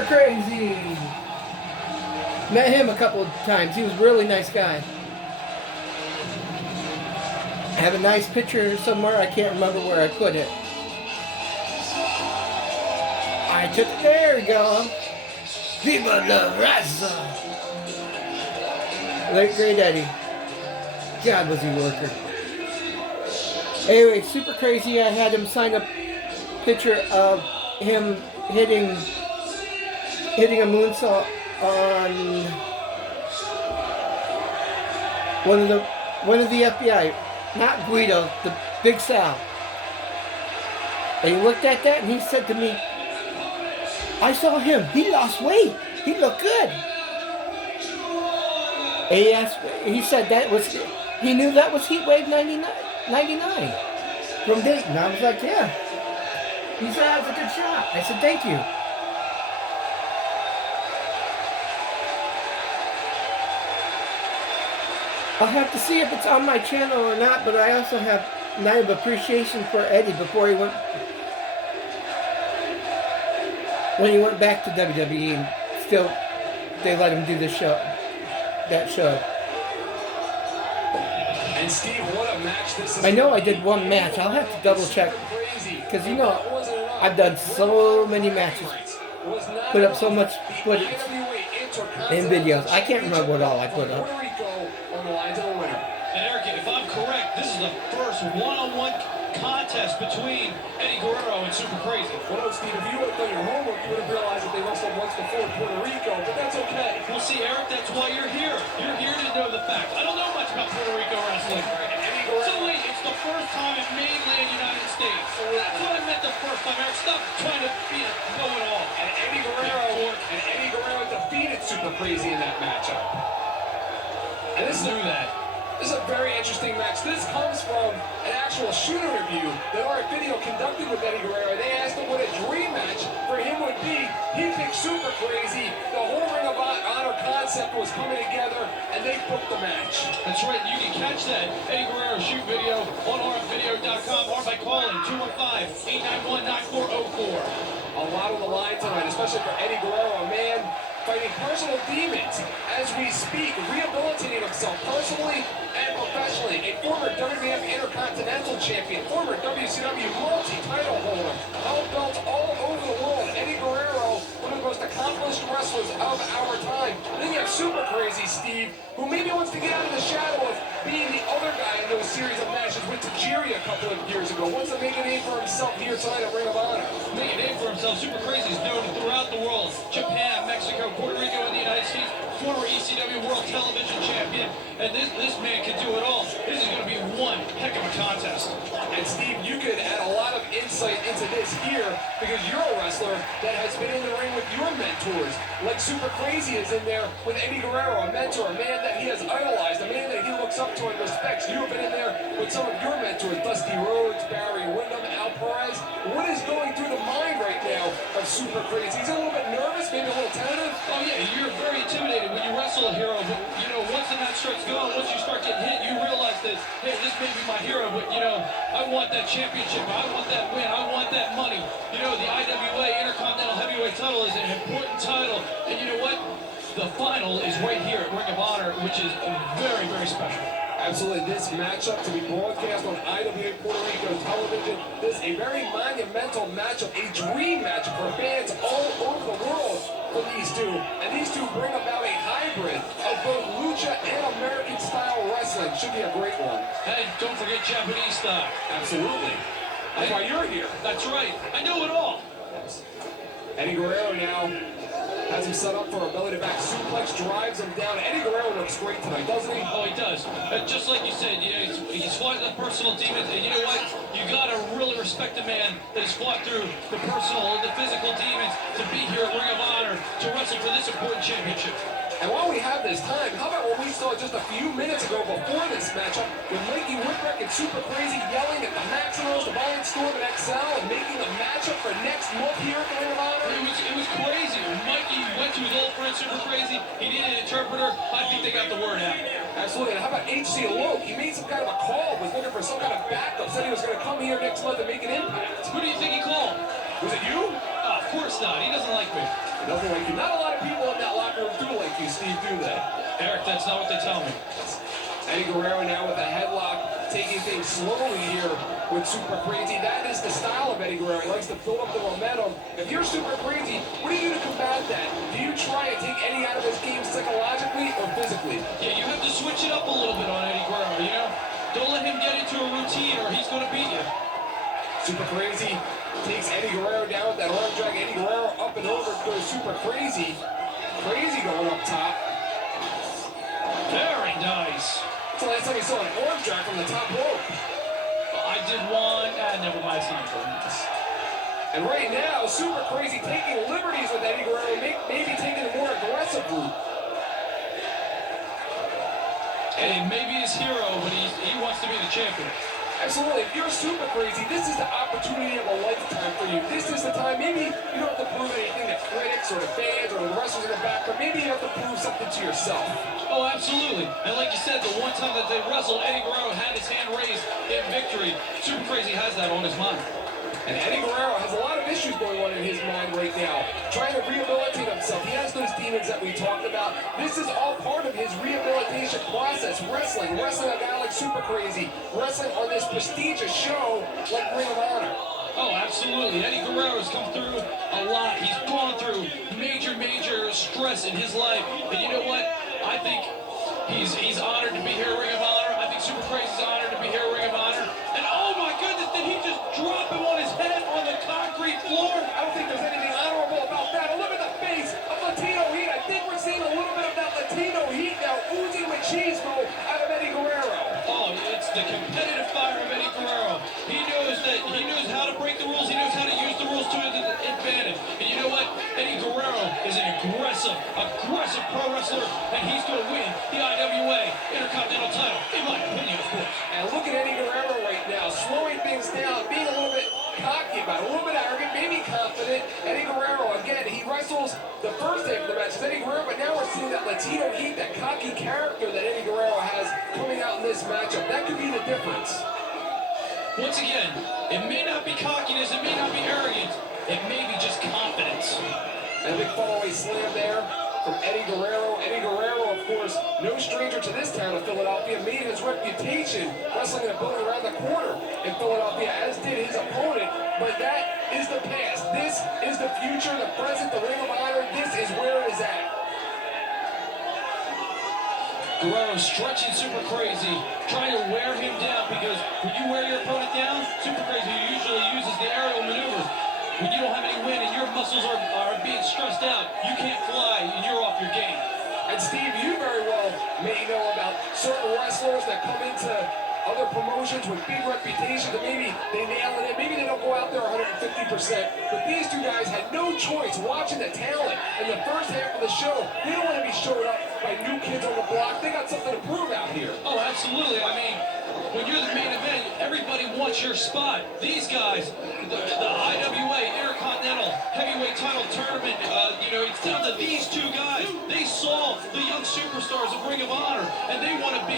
Super Crazy. Met him a couple of times. He was a really nice guy. I have a nice picture somewhere. I can't remember where I put it. I took it. There we go. Viva la raza. Late great Eddie. God, was he a worker. Anyway, Super Crazy. I had him sign a picture of him hitting a moonsault on one of the FBI, not Guido, the Big Sal. And he looked at that and he said to me, I saw him. He lost weight. He looked good. And he said he knew that was Heat Wave 99 from Dayton. I was like, yeah. He said, that was a good shot. I said, thank you. I'll have to see if it's on my channel or not, but I also have a night of appreciation for Eddie before he went... When he went back to WWE, and still, they let him do that show. And Steve, what a match this is. I know I did one match. I'll have to double check. Because you know, I've done so many matches. Put up so much footage and videos. I can't remember what all I put up. And Eric, if I'm correct, this is the first one-on-one contest between Eddy Guerrero and Super Crazy. Well, Steve, if you would have done your homework, you would have realized that they wrestled once before in Puerto Rico, but that's okay. Well, see, Eric, that's why you're here. You're here to know the facts. I don't know much about Puerto Rico wrestling. So wait, it's the first time in mainland United States. That's what I meant the first time, Eric. Stop trying to know it all. And Eddy Guerrero defeated Super Crazy in that matchup. And this is a very interesting match. This comes from an actual shoot interview that our video conducted with Eddy Guerrero. They asked him what a dream match for him would be. He picked Super Crazy. The whole Ring of Honor concept was coming together, and they booked the match. That's right. You can catch that Eddy Guerrero shoot video on rfvideo.com or by calling 215-891-9404. A lot on the line tonight, especially for Eddy Guerrero, a man fighting personal demons as we speak, rehabilitating himself personally and professionally. A former WWF Intercontinental Champion, former WCW multi-title holder, held belts all over the world. Eddy Guerrero, one of the most accomplished wrestlers of our time. And then you have Super Crazy Steve, who maybe wants to get out of the shadow of being the other guy in those series of matches with Tajiri a couple of years ago. Wants to make a name for himself here tonight at Ring of Honor. Make a name for himself. Super Crazy is known throughout the world. Japan, Mexico, Puerto Rico, and the United States. Former ECW World Television Champion. And this man can do it all. This is going to be one heck of a contest. And Steve, you could add a lot of insight into this here because you're a wrestler that has been in the ring with your mentors. Like Super Crazy is in there with Eddy Guerrero, a mentor, a man that he has idolized, a man that he looks up to and respects. You have been in there with some of your mentors, Dusty Rhodes, Barry Windham, Al Perez. What is going through the mind right now of Super Crazy? He's a little bit nervous, maybe a little tentative. Oh yeah, you're very intimidated when you wrestle a hero, but you know, once the match starts going, once you start getting hit, you realize that, hey, this may be my hero, but you know, I want that championship, I want that win, I want that money. You know, the IWA Intercontinental Heavyweight title is an important title, and you know what? The final is right here at Ring of Honor, which is very, very special. Absolutely, this matchup to be broadcast on IWA Puerto Rico television. This is a very monumental matchup, a dream matchup for fans all over the world for these two. And these two bring about a hybrid of both lucha and American-style wrestling. Should be a great one. Hey, don't forget Japanese style. Absolutely. That's why you're here. That's right. I know it all. Eddy Guerrero now has him set up for a belly-to-back suplex, drives him down. Eddy Guerrero looks great tonight, doesn't he? Oh, he does. Just like you said, you know, he's fought the personal demons, and you know what? You gotta really respect a man that has fought through the personal, the physical demons to be here at Ring of Honor to wrestle for this important championship. And while we have this time, how about what we saw just a few minutes ago before this matchup with Mikey Whipwreck and Super Crazy yelling at the Maximals, the Valiant Storm, and XL, and making the matchup for next month here at the Ring of Honor? It was crazy. When Mikey went to his old friend Super Crazy, he needed an interpreter. I think they got the word out. Absolutely. And how about HC Loke? He made some kind of a call, was looking for some kind of backup, said he was going to come here next month and make an impact. Who do you think he called? Was it you? Oh, of course not. He doesn't like me. He doesn't like you. Not a lot of people in that locker room do like you, Steve, do they? Eric, that's not what they tell me. Eddie Guerrero now with a headlock, taking things slowly here with Super Crazy. That is the style of Eddie Guerrero. He likes to build up the momentum. If you're Super Crazy, what do you do to combat that? Do you try and take Eddie out of his game psychologically or physically? Yeah, you have to switch it up a little bit on Eddie Guerrero, you know? Don't let him get into a routine or he's going to beat you. Super Crazy takes Eddie Guerrero down with that arm drag. Eddie Guerrero up and over goes Super Crazy. Crazy going up top. Very nice. That's the last time we saw an arm drag from the top rope. I did one. Never mind. It's not And right now, Super Crazy taking liberties with Eddie Guerrero, maybe taking a more aggressive route. And maybe his hero, but he wants to be the champion. Absolutely. If you're Super Crazy, this is the opportunity of a lifetime for you. This is the time. Maybe you don't have to prove anything to critics or to fans or the wrestlers in the back, but maybe you have to prove something to yourself. Oh, absolutely. And like you said, the one time that they wrestled, Eddie Guerrero had his hand raised in victory. Super Crazy has that on his mind. And Eddie Guerrero has a lot of issues going on in his mind right now, trying to rehabilitate himself. He has those demons that we talked about. This is all part of his rehabilitation process. Wrestling a guy like Super Crazy, wrestling on this prestigious show like Ring of Honor. Oh, absolutely. Eddie Guerrero has come through a lot. He's gone through major stress in his life. And you know what? I think he's honored to be here at Ring of Honor. I think Super Crazy's honored to be here at Ring of Honor. And oh my goodness, did he just drop him on his head on the concrete floor? I don't think there's anything honorable about that. Look at the face of Latino Heat. I think we're seeing a little bit of that Latino Heat now oozing with cheesemo out of Eddie Guerrero. Oh, it's the competitive fire of Eddie Guerrero. He knows how to break the rules. He knows how to use the rules to his advantage. And you know what? Eddie Guerrero is an aggressive pro wrestler, and he's going to win the IWA Intercontinental title, in my opinion, of course. And look at Eddie Guerrero right now, slowing things down, being a little bit cocky about it, a little bit arrogant, maybe confident. Eddie Guerrero, again, he wrestles the first half of the match as Eddie Guerrero, but now we're seeing that Latino Heat, that cocky character that Eddie Guerrero has coming out in this matchup. That could be the difference. Once again, it may not be cockiness, it may not be arrogance, it may be just confidence. And a big fallaway slam there from Eddie Guerrero. Eddie Guerrero, of course, no stranger to this town of Philadelphia, made his reputation wrestling in a building around the corner in Philadelphia, as did his opponent. But that is the past. This is the future, the present, the Ring of Honor. This is where it is at. Guerrero stretching Super Crazy, trying to wear him down, because when you wear your opponent down, Super Crazy usually uses the aerial maneuvers. When you don't have any wind and your muscles are being stressed out, you can't fly and you're off your game. And Steve, you very well may know about certain wrestlers that come into other promotions with big reputations and maybe they nail it in, maybe they don't go out there 150%, but these two guys had no choice watching the talent in the first half of the show. They don't want to be showed up by new kids on the block. They got something to prove out here. Oh, absolutely. I mean, when you're the main event, everybody wants your spot. These guys, the IWA Intercontinental Heavyweight Title Tournament, it's down to these two guys. They saw the young superstars of Ring of Honor, and they want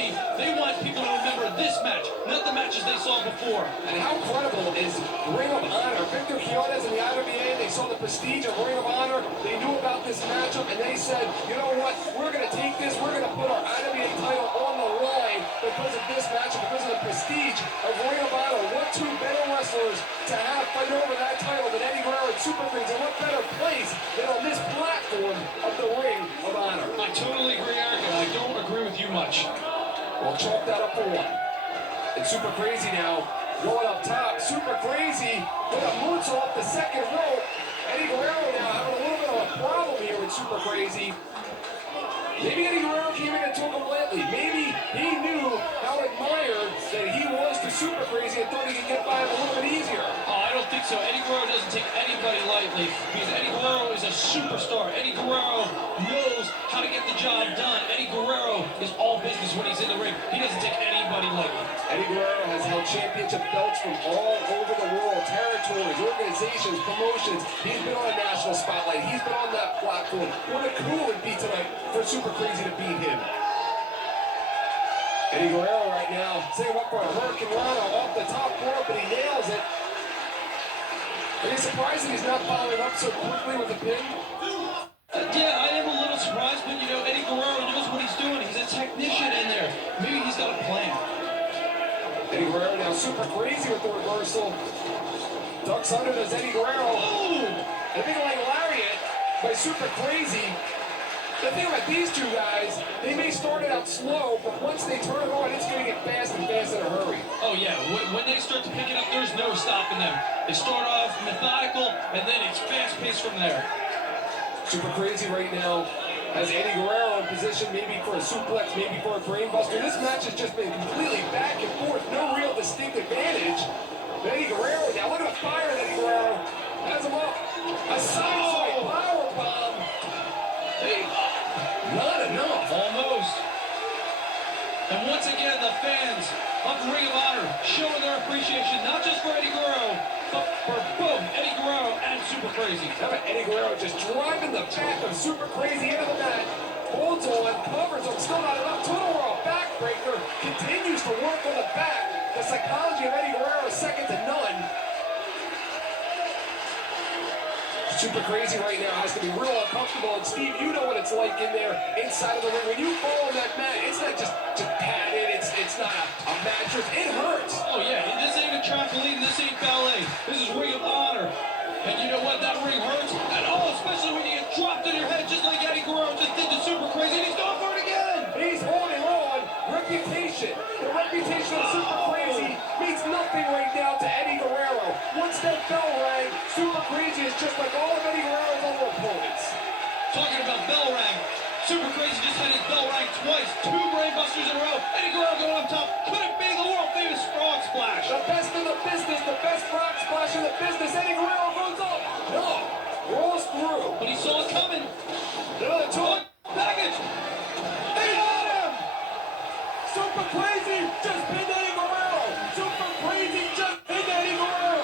people to remember this match, not the matches they saw before. And how credible is Ring of Honor? Victor Quiones and the IWA, they saw the prestige of Ring of Honor. They knew about this matchup, and they said, you know what? We're going to take this. We're going to put our IWA title on the line because of this matchup, because of the prestige of Ring of Honor. What two better wrestlers to have fight over that title than Eddie Guerrero and Super Crazy? And what better place than on this platform of the Ring of Honor? I totally agree, Eric, and I don't agree with you much. We'll chalk that up for one. And Super Crazy now going up top. Super Crazy with a moonsault off the second rope. Eddie Guerrero now having a little bit of a problem here with Super Crazy. Maybe Eddie Guerrero came in and took him lightly. Maybe he knew how admired that he was to Super Crazy and thought he could get by him a little bit easier. Oh, I don't think so. Eddie Guerrero doesn't take anybody lightly, because Eddie Guerrero is a superstar. Eddie Guerrero knows how to get the job done. Eddie Guerrero is all business when he's in the ring. He doesn't take anybody lightly. Eddie Guerrero has held championship belts from all over the world, territories, organizations, promotions. He's been on a national spotlight. He's been on that platform. What a cool it would be tonight for Super Crazy to beat him. Eddie Guerrero right now setting up for a Hurricane Rana off the top rope, but he nails it. Are you surprised that he's not following up so quickly with a pin? Yeah, I am a little surprised, but you know, Eddie Guerrero knows what he's doing. He's a technician in there. Maybe he's got a plan. Eddie Guerrero now super crazy with the reversal. Ducks under does Eddie Guerrero. Oh! A big like lariat by super crazy. The thing about these two guys, they may start it out slow, but once they turn it on, it's going to get fast and fast in a hurry. Oh yeah, when they start to pick it up, there's no stopping them. They start off methodical, and then it's fast-paced from there. Super crazy right now has Eddie Guerrero in position maybe for a suplex, maybe for a brainbuster. This match has just been completely back and forth, no real distinct advantage. But Eddie Guerrero, now look at the fire of Eddie Guerrero. Has him up. A side power bomb. Hey, not enough. Almost. And once again, the fans of Ring of Honor showing their appreciation, not just for Eddie Guerrero, but for both Eddie Guerrero and Super Crazy. How about Eddie Guerrero just driving the back of Super Crazy into the mat, holds on, covers him, still not enough. Total World backbreaker, continues to work on the back. The psychology of Eddie Guerrero is second to none. Super Crazy right now has to be real uncomfortable, and Steve, you know what it's like in there, inside of the ring. When you fall on that mat, it's not just padded, it's not a mattress, it hurts. Oh yeah, this ain't a trampoline, this ain't ballet. This is Ring of Honor. And you know what, that ring hurts. And oh, especially when you get dropped on your head, just like Eddie Guerrero just did to Super Crazy, and he's going for it again. He's holding on. Reputation. The reputation of Super Crazy means nothing right now to Eddie Guerrero. Once that bell rang, Super Crazy is just like all of Eddie Guerrero's other opponents. Talking about bell rang, Super Crazy just had his bell rang twice. 2 brainbusters in a row. Eddie Guerrero going up top. Could it be the world famous frog splash? The best in the business, the best frog splash in the business. Eddie Guerrero goes up. No, rolls through. But he saw it coming. Another two. Package. They got him. Super Crazy just pinned Eddie Guerrero. Super Crazy just pinned Eddie Guerrero.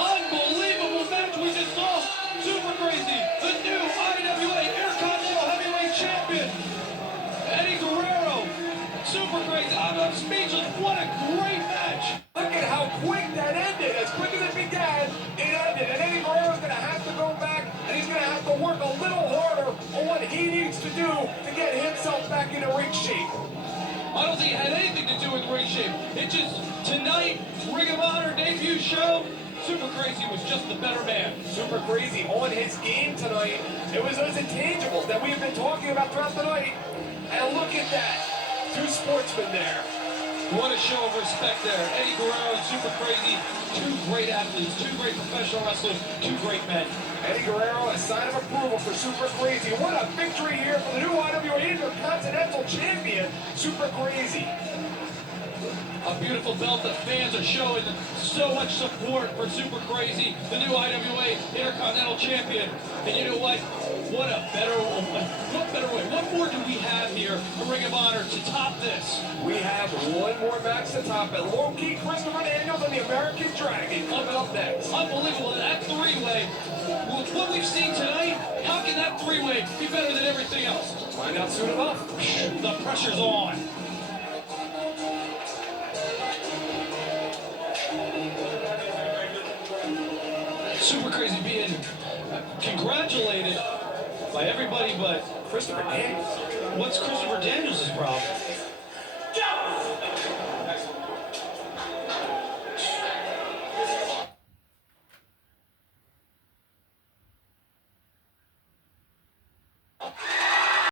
Unbelievable match we just saw. Super Crazy, the new IWA Intercontinental Heavyweight Champion. Eddie Guerrero, Super Crazy. I'm speechless. What a great match. Look at how quick that ended. As quick as it began, it ended. And Eddie Guerrero's going to have to go back, and he's going to have to work a little harder on what he needs to do to get himself back into ring shape. I don't think it had anything to do with ring shape. It just, tonight, Ring of Honor debut show, Super Crazy was just the better man. Super Crazy on his game tonight. It was those intangibles that we've been talking about throughout the night. And look at that. 2 sportsmen there. What a show of respect there. Eddie Guerrero and Super Crazy, 2 great athletes, 2 great professional wrestlers, 2 great men. Eddie Guerrero, a sign of approval for Super Crazy. What a victory here for the new IWA Intercontinental Champion, Super Crazy. A beautiful belt. The fans are showing so much support for Super Crazy, the new IWA Intercontinental Champion. And you know what? What better way? What more do we have here at Ring of Honor to top this? We have one more match to top it. Low-key Christopher Daniels and the American Dragon coming up next. Unbelievable. That 3-way, with what we've seen tonight, how can that 3-way be better than everything else? Find out soon enough. The pressure's on. Super Crazy being congratulated by everybody but Christopher Daniels. what's Christopher Daniels' problem?